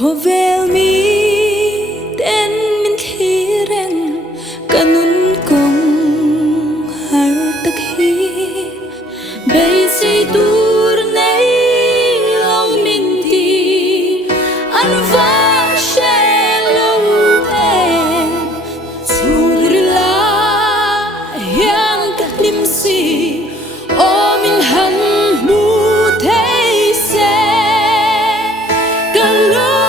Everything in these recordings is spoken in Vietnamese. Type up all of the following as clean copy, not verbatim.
Có vel mi ten min thireng kanun kong har tak hi bay say dur nay lâu min ti an va she lâu e sur la yang kat lim si o min han mu thei se kalo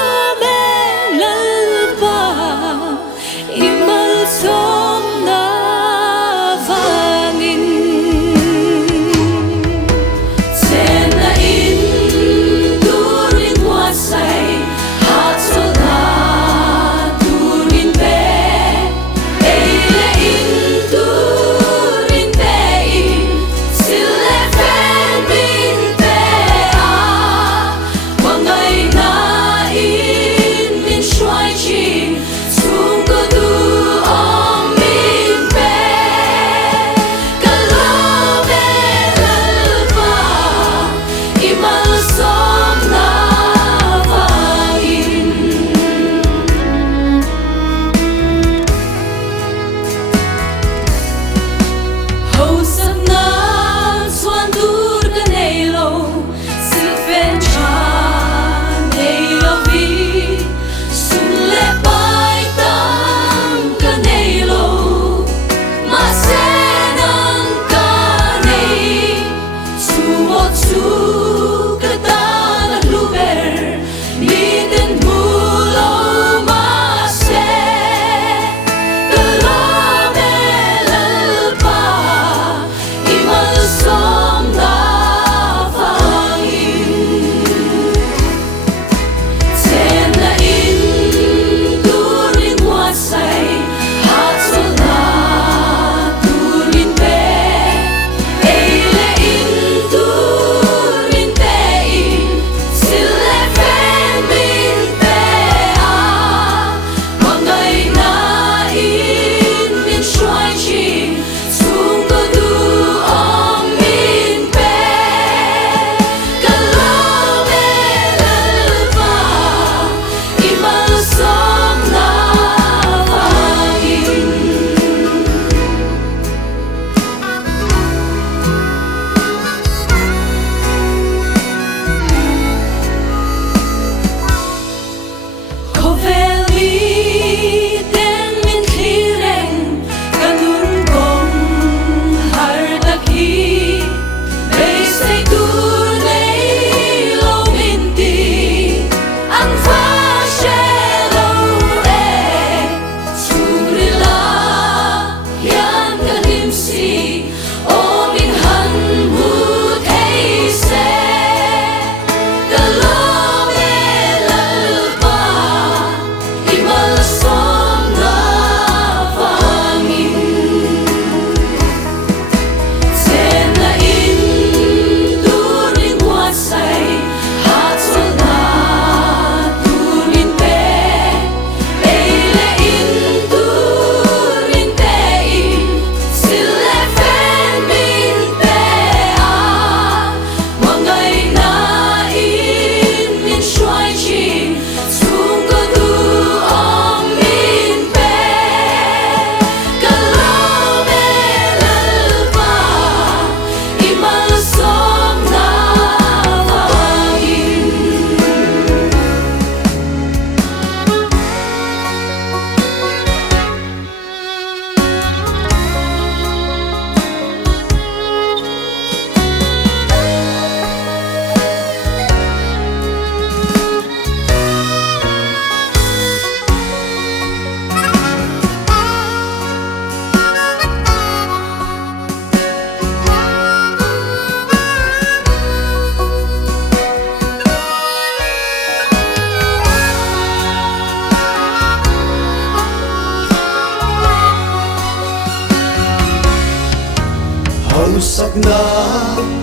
sắc na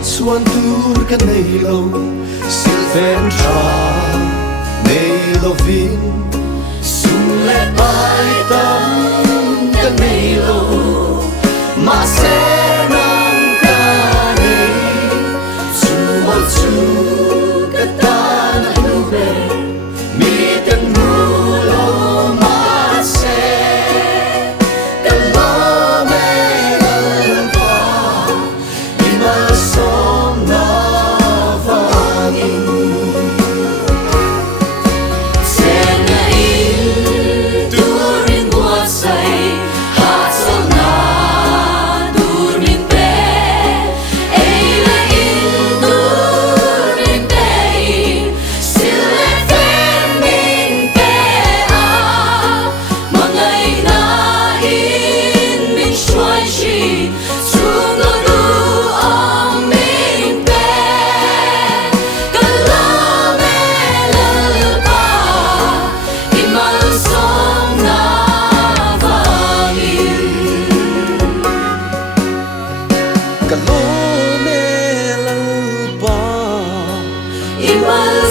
xuân tur kan nei lo silven tra nei lo vin sum le bai tam kan nei lo ma se nang ka nei su mo su ka ta na lu be mi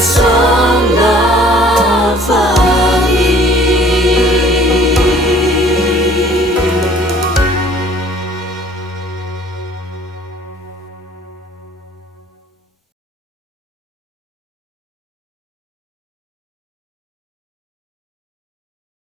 xóa